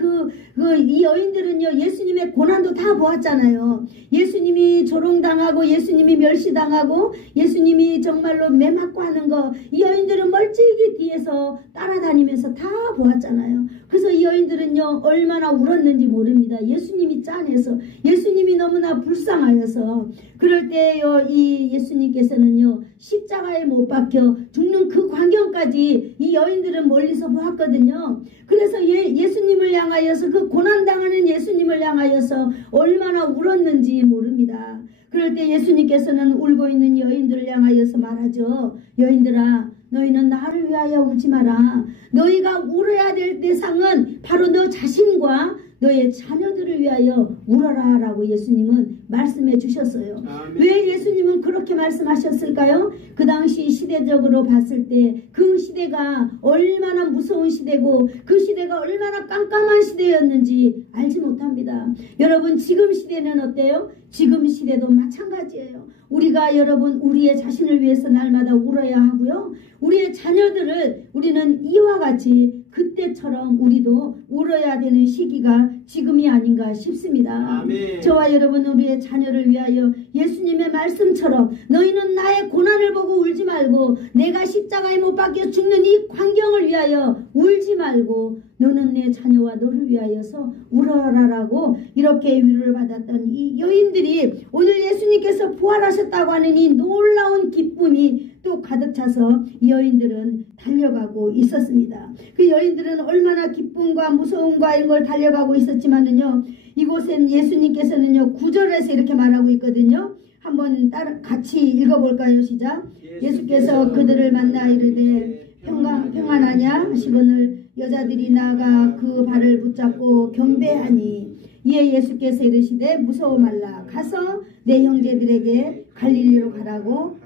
이 여인들은요 예수님의 고난도 다 보았잖아요. 예수님이 조롱당하고 예수님이 멸시당하고 예수님이 정말로 매 맞고 하는 거 이 여인들은 멀찍이 뒤에서 따라다니면서 다 보았잖아요. 그래서 이 여인들은요 얼마나 울었는지 모릅니다. 예수님이 짠해서, 예수님이 너무나 불쌍하여서. 그럴 때요 이 예수님께서는요 십자가에 못 박혀 죽는 그 광경까지 이 여인들은 멀리서 보았거든요. 그래서 예수님을 향하여서, 그 고난당하는 예수님을 향하여서 얼마나 울었는지 모릅니다. 그럴 때 예수님께서는 울고 있는 여인들을 향하여서 말하죠. 여인들아, 너희는 나를 위하여 울지 마라. 너희가 울어야 될 대상은 바로 너 자신과 너의 자녀들을 위하여 울어라 라고 예수님은 말씀해 주셨어요. 아멘. 왜 예수님은 그렇게 말씀하셨을까요? 그 당시 시대적으로 봤을 때 그 시대가 얼마나 무서운 시대고 그 시대가 얼마나 깜깜한 시대였는지 알지 못합니다. 여러분 지금 시대는 어때요? 지금 시대도 마찬가지예요. 우리가 여러분 우리의 자신을 위해서 날마다 울어야 하고요. 우리의 자녀들을 우리는 이와 같이 그때처럼 우리도 울어야 되는 시기가 지금이 아닌가 싶습니다. 아멘. 저와 여러분 우리의 자녀를 위하여 예수님의 말씀처럼 너희는 나의 고난을 보고 울지 말고 내가 십자가에 못 박혀 죽는 이 광경을 위하여 울지 말고 너는 내 자녀와 너를 위하여서 울어라라고 이렇게 위로를 받았던 이 여인들이 오늘 예수님께서 부활하셨다고 하는 이 놀라운 기쁨이 또 가득 차서 이 여인들은 달려가고 있었습니다. 그 여인들은 얼마나 기쁨과 무서움과 이런 걸 달려가고 있었지만은요, 이곳엔 예수님께서는요 9절에서 이렇게 말하고 있거든요. 한번 같이 읽어볼까요? 시작. 예수께서 그들을 만나 이르되 평안하냐 하시거늘 여자들이 나아가 그 발을 붙잡고 경배하니 이에 예수께서 이르시되 무서워 말라 가서 내 형제들에게 갈릴리로 가라고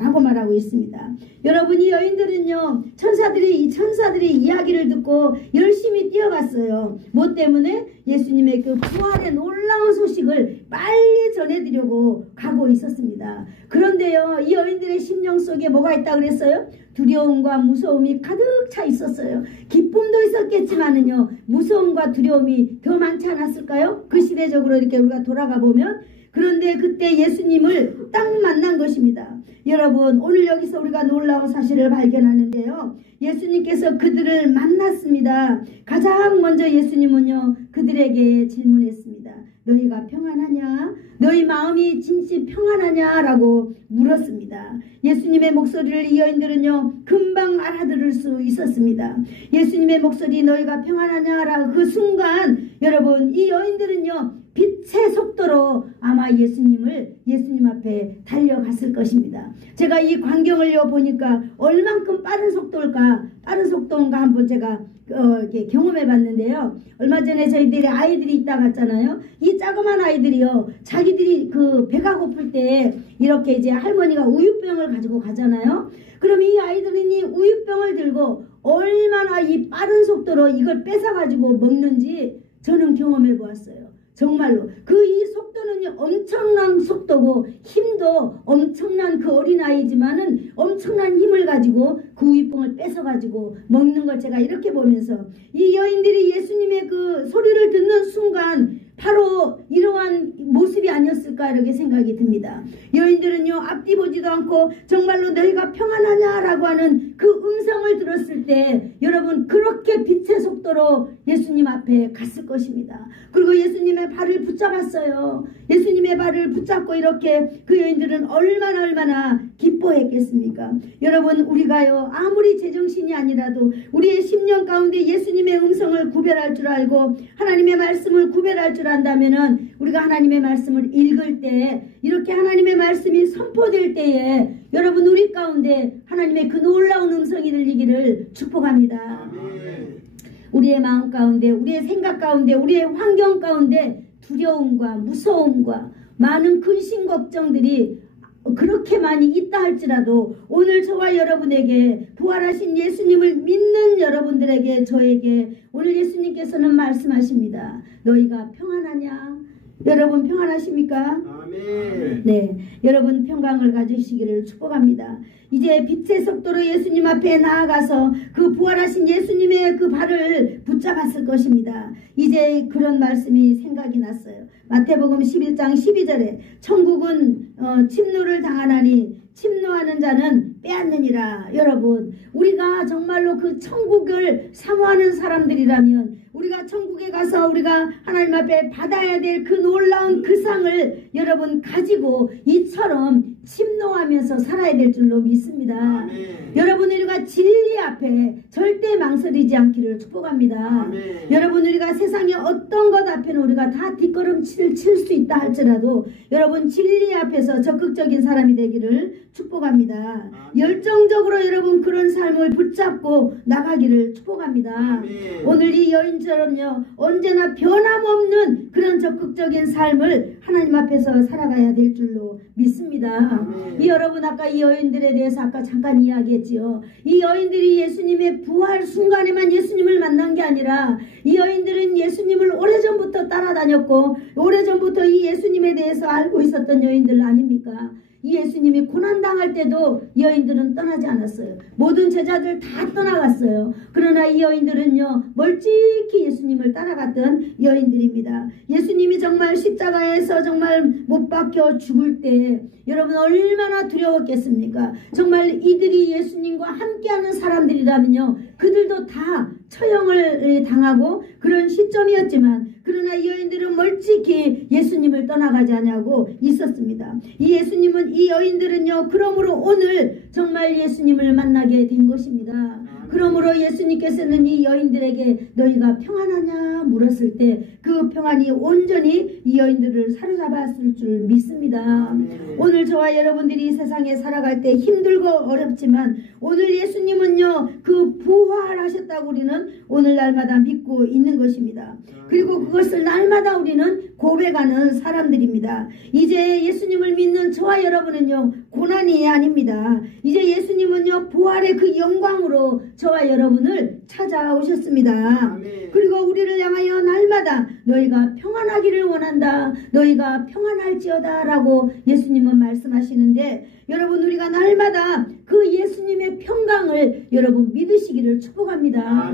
라고 말하고 있습니다. 여러분 이 여인들은요 천사들의 이야기를 듣고 열심히 뛰어갔어요. 뭐 때문에? 예수님의 그 부활의 놀라운 소식을 빨리 전해드리려고 가고 있었습니다. 그런데요 이 여인들의 심령 속에 뭐가 있다 그랬어요? 두려움과 무서움이 가득 차 있었어요. 기쁨도 있었겠지만은요 무서움과 두려움이 더 많지 않았을까요? 그 시대적으로 이렇게 우리가 돌아가 보면. 그런데 그때 예수님을 딱 만난 것입니다. 여러분 오늘 여기서 우리가 놀라운 사실을 발견하는데요. 예수님께서 그들을 만났습니다. 가장 먼저 예수님은요 그들에게 질문했습니다. 너희가 평안하냐? 너희 마음이 진짜 평안하냐? 라고 물었습니다. 예수님의 목소리를 이 여인들은요 금방 알아들을 수 있었습니다. 예수님의 목소리 너희가 평안하냐? 라고 그 순간 여러분 이 여인들은요 빛의 속도로 아마 예수님 앞에 달려갔을 것입니다. 제가 이 광경을 보니까 얼만큼 빠른 속도인가 한번 제가 이렇게 경험해 봤는데요. 얼마 전에 저희들이 아이들이 있다 갔잖아요. 이 자그만 아이들이요. 자기들이 그 배가 고플 때 이렇게 이제 할머니가 우유병을 가지고 가잖아요. 그럼 이 아이들은 이 우유병을 들고 얼마나 이 빠른 속도로 이걸 뺏어가지고 먹는지 저는 경험해 보았어요. 정말로 그 이 속도는 엄청난 속도고 힘도 엄청난 그 어린아이지만은 엄청난 힘을 가지고 그 우유병을 뺏어가지고 먹는 걸 제가 이렇게 보면서 이 여인들이 예수님의 그 소리를 듣는 순간 바로 이러한 모습이 아니었을까 이렇게 생각이 듭니다. 여인들은요 앞뒤 보지도 않고 정말로 너희가 평안하냐라고 하는 그 음성을 들었을 때 여러분 그렇게 빛의 속도로 예수님 앞에 갔을 것입니다. 그리고 예수님의 발을 붙잡았어요. 예수님의 발을 붙잡고 이렇게 그 여인들은 얼마나 기뻐했겠습니까? 여러분 우리가요 아무리 제정신이 아니라도 우리의 심령 가운데 예수님의 음성을 구별할 줄 알고 하나님의 말씀을 구별할 줄 안다면은 우리가 하나님의 말씀을 읽을 때 이렇게 하나님의 말씀이 선포될 때에 여러분 우리 가운데 하나님의 그 놀라운 음성이 들리기를 축복합니다. 아멘. 우리의 마음 가운데 우리의 생각 가운데 우리의 환경 가운데 두려움과 무서움과 많은 근심 걱정들이 그렇게 많이 있다 할지라도 오늘 저와 여러분에게 부활하신 예수님을 믿는 여러분들에게 저에게 오늘 예수님께서는 말씀하십니다. 너희가 평안하냐? 여러분 평안하십니까? 아멘. 네, 여러분 평강을 가지시기를 축복합니다. 이제 빛의 속도로 예수님 앞에 나아가서 그 부활하신 예수님의 그 발을 붙잡았을 것입니다. 이제 그런 말씀이 생각이 났어요. 마태복음 11장 12절에 천국은 침노를 당하나니 침노하는 자는 빼앗느니라. 여러분 우리가 정말로 그 천국을 사모하는 사람들이라면 우리가 천국에 가서 우리가 하나님 앞에 받아야 될 그 놀라운 그 상을 여러분 가지고 이처럼 침노하면서 살아야 될 줄로 믿습니다. 아멘. 여러분 우리가 진리 앞에 절대 망설이지 않기를 축복합니다. 아멘. 여러분 우리가 세상의 어떤 것 앞에는 우리가 다 뒷걸음치를 칠 수 있다 할지라도 여러분 진리 앞에서 적극적인 사람이 되기를 축복합니다. 축복합니다. 열정적으로 여러분 그런 삶을 붙잡고 나가기를 축복합니다. 오늘 이 여인처럼요 언제나 변함없는 그런 적극적인 삶을 하나님 앞에서 살아가야 될 줄로 믿습니다. 이 여러분 아까 이 여인들에 대해서 아까 잠깐 이야기했지요. 이 여인들이 예수님의 부활 순간에만 예수님을 만난 게 아니라 이 여인들은 예수님을 오래전부터 따라다녔고 오래전부터 이 예수님에 대해서 알고 있었던 여인들 아닙니까? 이 예수님이 고난당할 때도 여인들은 떠나지 않았어요. 모든 제자들 다 떠나갔어요. 그러나 이 여인들은요 멀찍이 예수님을 따라갔던 여인들입니다. 예수님이 정말 십자가에서 정말 못 박혀 죽을 때 여러분 얼마나 두려웠겠습니까? 정말 이들이 예수님과 함께하는 사람들이라면요 그들도 다 처형을 당하고 그런 시점이었지만 그러나 이 여인들은 멀찍이 예수님을 떠나가지 않냐고 있었습니다. 이 예수님은 이 여인들은요 그러므로 오늘 정말 예수님을 만나게 된 것입니다. 그러므로 예수님께서는 이 여인들에게 너희가 평안하냐 물었을 때 그 평안이 온전히 이 여인들을 사로잡았을 줄 믿습니다. 오늘 저와 여러분들이 이 세상에 살아갈 때 힘들고 어렵지만 오늘 예수님은요 그 부활하셨다고 우리는 오늘 날마다 믿고 있는 것입니다. 그리고 그것을 날마다 우리는 고백하는 사람들입니다. 이제 예수님을 믿는 저와 여러분은요 고난이 아닙니다. 이제 예수님은요 부활의 그 영광으로 저와 여러분을 찾아오셨습니다. 그리고 우리를 향하여 날마다 너희가 평안하기를 원한다. 너희가 평안할지어다 라고 예수님은 말씀하시는데 여러분 우리가 날마다 그 예수님의 평강을 여러분 믿으시기를 축복합니다.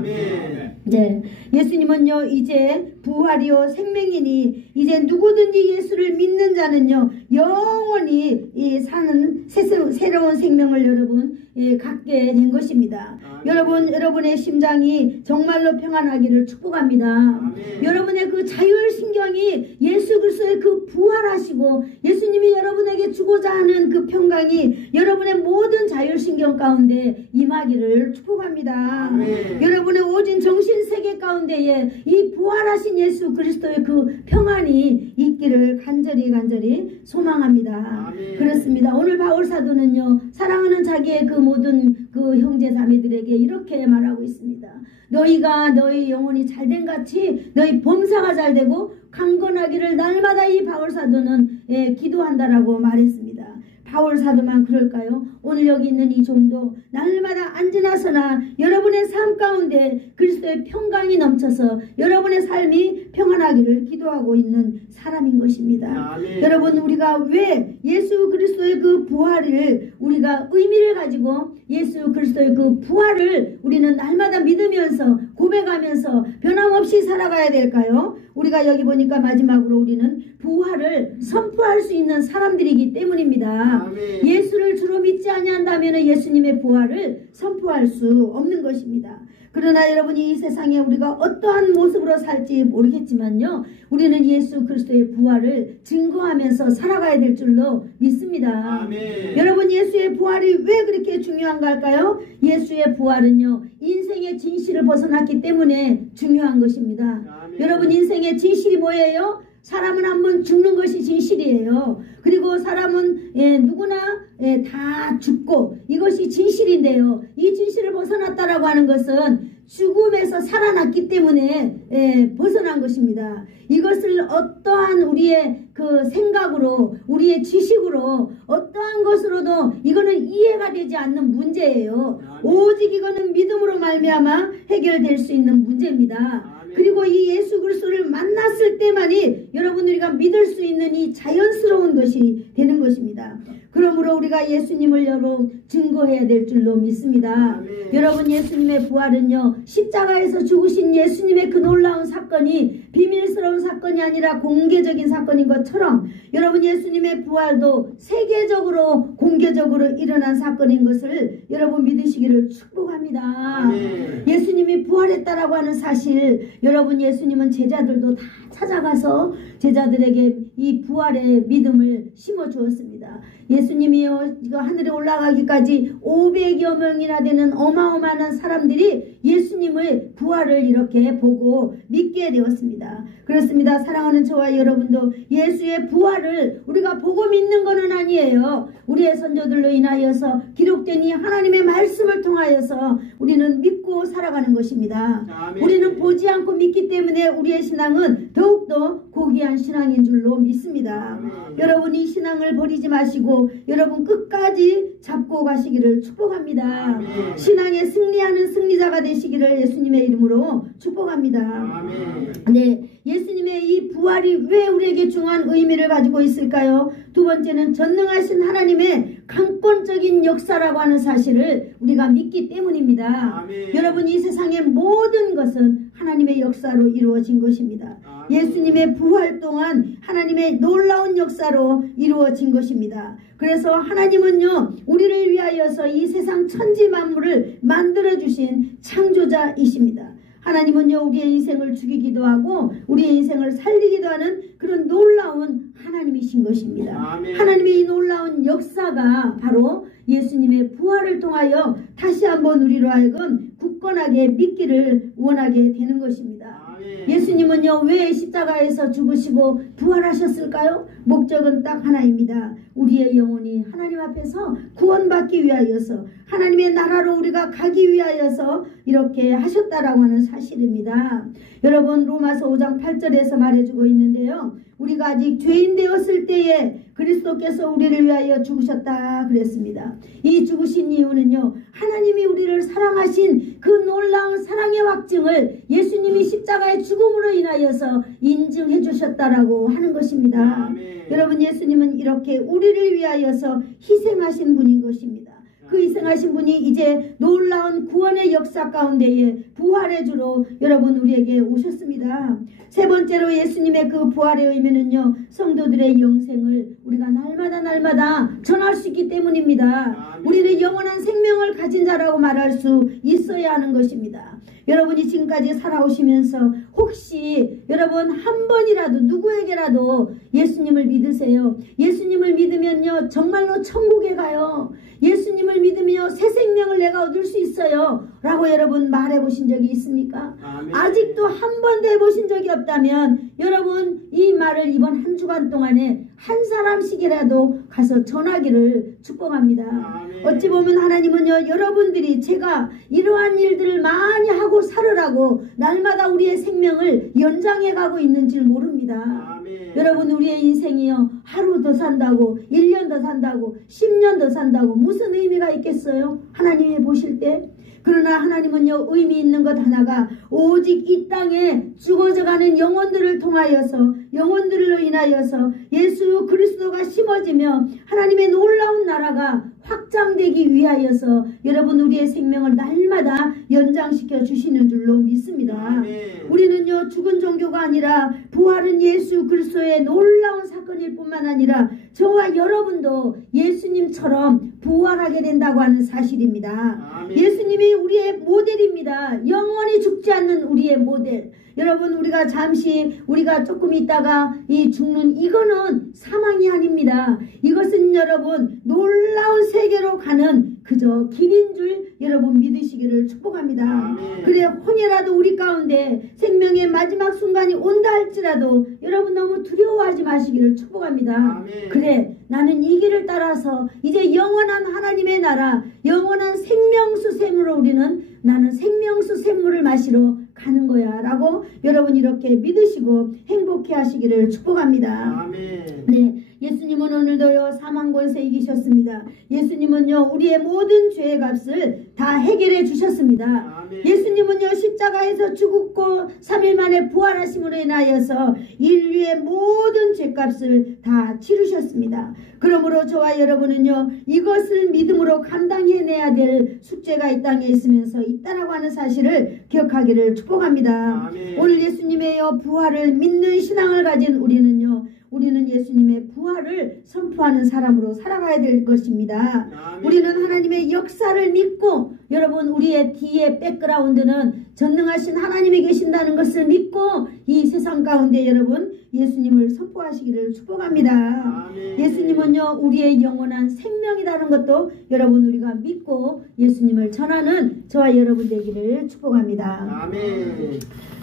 네, 예수님은요 이제 부활이요 생명이니 이제 누구든지 예수를 믿는 자는요 영원히 사는 새로운 생명을 여러분 갖게 된 것입니다. 여러분의 심장이 정말로 평안하기를 축복합니다. 여러분의 그 자율신경이 예수 그리스도의 그 부활하시고 예수님이 여러분에게 주고자 하는 그 평강이 여러분의 모든 자율신경 가운데 임하기를 축복합니다. 여러분의 오진 정신세계 가운데에 이 부활하신 예수 그리스도의 그 평안이 있기를 간절히 소망합니다. 그렇습니다. 오늘 바울사도는요 사랑하는 자기의 그 모든 그 형제 자매들에게 이렇게 말하고 있습니다. 너희가 너희 영혼이 잘된 같이 너희 범사가 잘되고 강건하기를 날마다 이 바울사도는 기도한다라고 말했습니다. 바울사도만 그럴까요? 오늘 여기 있는 이 종도 날마다 앉으나서나 여러분의 삶 가운데 그리스도의 평강이 넘쳐서 여러분의 삶이 평안하기를 기도하고 있는 사람인 것입니다. 여러분 우리가 왜 예수 그리스도의 그 부활을 우리가 의미를 가지고 예수 그리스도의 그 부활을 우리는 날마다 믿으면서 고백하면서 변함없이 살아가야 될까요? 우리가 여기 보니까 마지막으로 우리는 부활을 선포할 수 있는 사람들이기 때문입니다. 예수를 주로 믿지 아니한다면 예수님의 부활을 선포할 수 없는 것입니다. 그러나 여러분이 이 세상에 우리가 어떠한 모습으로 살지 모르겠지만요 우리는 예수 그리스도의 부활을 증거하면서 살아가야 될 줄로 믿습니다. 여러분 예수의 부활이 왜 그렇게 중요한가 할까요? 예수의 부활은요 인생의 진실을 벗어났기 때문에 중요한 것입니다. 여러분 인생의 진실이 뭐예요? 사람은 한번 죽는 것이 진실이에요. 그리고 사람은 누구나 다 죽고 이것이 진실인데요. 이 진실을 벗어났다라고 하는 것은 죽음에서 살아났기 때문에 벗어난 것입니다. 이것을 어떠한 우리의 그 생각으로 우리의 지식으로 어떠한 것으로도 이거는 이해가 되지 않는 문제예요. 오직 이거는 믿음으로 말미암아 해결될 수 있는 문제입니다. 그리고 이 예수 그리스도를 만났을 때만이 여러분 우리가 믿을 수 있는 이 자연스러운 것이 되는 것입니다. 그러므로 우리가 예수님을 여러분 증거해야 될 줄로 믿습니다. 여러분 예수님의 부활은요 십자가에서 죽으신 예수님의 그 놀라운 사건이 비밀스러운 사건이 아니라 공개적인 사건인 것처럼 여러분 예수님의 부활도 세계적으로 공개적으로 일어난 사건인 것을 여러분 믿으시기를 축복합니다. 예수님이 부활했다라고 하는 사실 여러분 예수님은 제자들도 다 찾아가서 제자들에게 이 부활의 믿음을 심어 주었습니다. 예수님이요 이거 하늘에 올라가기까지 500여 명이나 되는 어마어마한 사람들이 예수님의 부활을 이렇게 보고 믿게 되었습니다. 그렇습니다. 사랑하는 저와 여러분도 예수의 부활을 우리가 보고 믿는 것은 아니에요. 우리의 선조들로 인하여서 기록된 이 하나님의 말씀을 통하여서 우리는 믿고 살아가는 것입니다. 아멘. 우리는 보지 않고 믿기 때문에 우리의 신앙은 더욱더 고귀한 신앙인 줄로 믿습니다. 아멘. 여러분 이 신앙을 버리지 마시고 여러분 끝까지 잡고 가시기를 축복합니다. 아멘. 신앙에 승리하는 승리자가 되시기를 예수님의 이름으로 축복합니다. 아멘. 네, 예수님의 이 부활이 왜 우리에게 중요한 의미를 가지고 있을까요? 두 번째는 전능하신 하나님의 강권적인 역사라고 하는 사실을 우리가 믿기 때문입니다. 아멘. 여러분 이 세상의 모든 것은 하나님의 역사로 이루어진 것입니다. 아멘. 예수님의 부활 동안 하나님의 놀라운 역사로 이루어진 것입니다. 그래서 하나님은요 우리를 위하여서 이 세상 천지 만물을 만들어주신 창조자이십니다. 하나님은요 우리의 인생을 죽이기도 하고 우리의 인생을 살리기도 하는 그런 놀라운 하나님이신 것입니다. 아멘. 하나님의 이 놀라운 역사가 바로 예수님의 부활을 통하여 다시 한번 우리로 하여금 굳건하게 믿기를 원하게 되는 것입니다. 아멘. 예수님은요 왜 십자가에서 죽으시고 부활하셨을까요? 목적은 딱 하나입니다. 우리의 영혼이 하나님 앞에서 구원받기 위하여서 하나님의 나라로 우리가 가기 위하여서 이렇게 하셨다라고 하는 사실입니다. 여러분 로마서 5장 8절에서 말해주고 있는데요. 우리가 아직 죄인 되었을 때에 그리스도께서 우리를 위하여 죽으셨다 그랬습니다. 이 죽으신 이유는요. 하나님이 우리를 사랑하신 그 놀라운 사랑의 확증을 예수님이 십자가의 죽음으로 인하여서 인증해 주셨다라고 하는 것입니다. 아멘. 여러분 예수님은 이렇게 우리를 위하여서 희생하신 분인 것입니다. 그 희생하신 분이 이제 놀라운 구원의 역사 가운데에 부활의 주로 여러분 우리에게 오셨습니다. 세 번째로 예수님의 그 부활의 의미는요. 성도들의 영생을 우리가 날마다 전할 수 있기 때문입니다. 우리는 영원한 생명을 가진 자라고 말할 수 있어야 하는 것입니다. 여러분이 지금까지 살아오시면서 혹시 여러분 한 번이라도 누구에게라도 예수님을 믿으세요. 예수님을 믿으면요 정말로 천국에 가요. 예수님을 믿으며 새 생명을 내가 얻을 수 있어요 라고 여러분 말해보신 적이 있습니까? 아멘. 아직도 한 번도 해보신 적이 없다면 여러분 이 말을 이번 한 주간 동안에 한 사람씩이라도 가서 전하기를 축복합니다. 아멘. 어찌 보면 하나님은요 여러분들이 제가 이러한 일들을 많이 하고 살으라고 날마다 우리의 생명을 연장해 가고 있는 줄 모릅니다. 아멘. 여러분 우리의 인생이요 하루 더 산다고 1년 더 산다고 10년 더 산다고 무슨 의미가 있겠어요? 하나님이 보실 때. 그러나 하나님은요 의미 있는 것 하나가 오직 이 땅에 죽어져가는 영혼들을 통하여서 영혼들로 인하여서 예수 그리스도가 심어지며 하나님의 놀라운 나라가 확장되기 위하여서 여러분 우리의 생명을 날마다 연장시켜 주시는 줄로 믿습니다. 아멘. 우리는요 죽은 종교가 아니라 부활은 예수 그리스도의 놀라운 사건일 뿐만 아니라 저와 여러분도 예수님처럼 부활하게 된다고 하는 사실입니다. 아멘. 예수님이 우리의 모델입니다. 영원히 죽지 않는 우리의 모델. 여러분 우리가 잠시 우리가 조금 있다가 이 죽는 이거는 사망이 아닙니다. 이것은 여러분 놀라운 세계로 가는 그저 길인 줄 여러분 믿으시기를 축복합니다. 아멘. 그래 혹여라도 우리 가운데 생명의 마지막 순간이 온다 할지라도 여러분 너무 두려워하지 마시기를 축복합니다. 아멘. 그래 나는 이 길을 따라서 이제 영원한 하나님의 나라 영원한 생명수 샘으로 우리는 나는 생명수 샘물을 마시러 가는 거야 라고 여러분 이렇게 믿으시고 행복해 하시기를 축복합니다. 아멘. 네, 예수님은 오늘도요 사망권세 이기셨습니다. 예수님은요 우리의 모든 죄의 값을 다 해결해 주셨습니다. 아멘. 예수님은요 십자가에서 죽었고 3일 만에 부활하심으로 인하여서 인류의 모든 죄값을 다 치르셨습니다. 그러므로 저와 여러분은요 이것을 믿음으로 감당해내야 될 숙제가 이 땅에 있으면서 있다라고 하는 사실을 기억하기를 축복합니다. 아멘. 오늘 예수님의 부활을 믿는 신앙을 가진 우리는요 우리는 예수님의 부활을 선포하는 사람으로 살아가야 될 것입니다. 아멘. 우리는 하나님의 역사를 믿고 여러분 우리의 뒤에 백그라운드는 전능하신 하나님이 계신다는 것을 믿고 이 세상 가운데 여러분 예수님을 선포하시기를 축복합니다. 아멘. 예수님은요 우리의 영원한 생명이라는 것도 여러분 우리가 믿고 예수님을 전하는 저와 여러분 되기를 축복합니다. 아멘.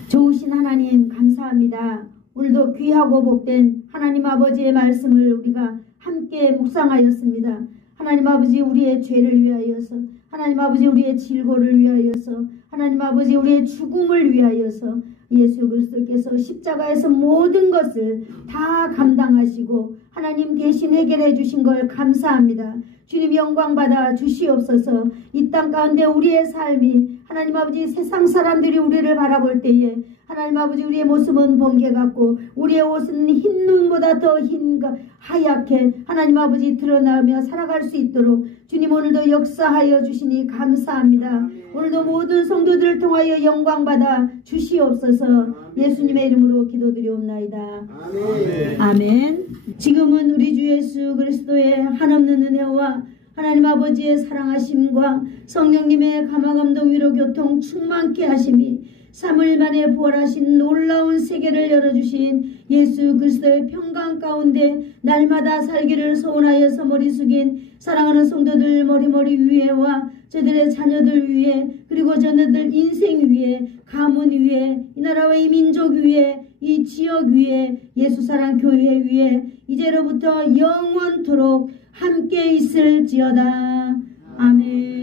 좋으신 하나님 감사합니다. 오늘도 귀하고 복된 하나님 아버지의 말씀을 우리가 함께 묵상하였습니다. 하나님 아버지 우리의 죄를 위하여서, 하나님 아버지 우리의 질고를 위하여서, 하나님 아버지 우리의 죽음을 위하여서 예수 그리스도께서 십자가에서 모든 것을 다 감당하시고 하나님 대신 해결해 주신 걸 감사합니다. 주님 영광 받아 주시옵소서. 이 땅 가운데 우리의 삶이 하나님 아버지 세상 사람들이 우리를 바라볼 때에 하나님 아버지 우리의 모습은 번개 같고 우리의 옷은 흰 눈보다 더 하얗게 하나님 아버지 드러나며 살아갈 수 있도록 주님 오늘도 역사하여 주시니 감사합니다. 오늘도 모든 성도들을 통하여 영광 받아 주시옵소서. 예수님의 이름으로 기도드리옵나이다. 아멘. 아멘. 지금은 우리 주 예수 그리스도의 한없는 은혜와 하나님 아버지의 사랑하심과 성령님의 감화감동 위로 교통 충만케 하심이 3일 만에 부활하신 놀라운 세계를 열어주신 예수 그리스도의 평강 가운데 날마다 살기를 소원하여서 머리 숙인 사랑하는 성도들 머리 위에와 저들의 자녀들 위에 그리고 저네들 인생 위에 가문 위에 이 나라와 이 민족 위에 이 지역 위에 예수사랑 교회 위에 이제로부터 영원토록 함께 있을지어다. 아멘.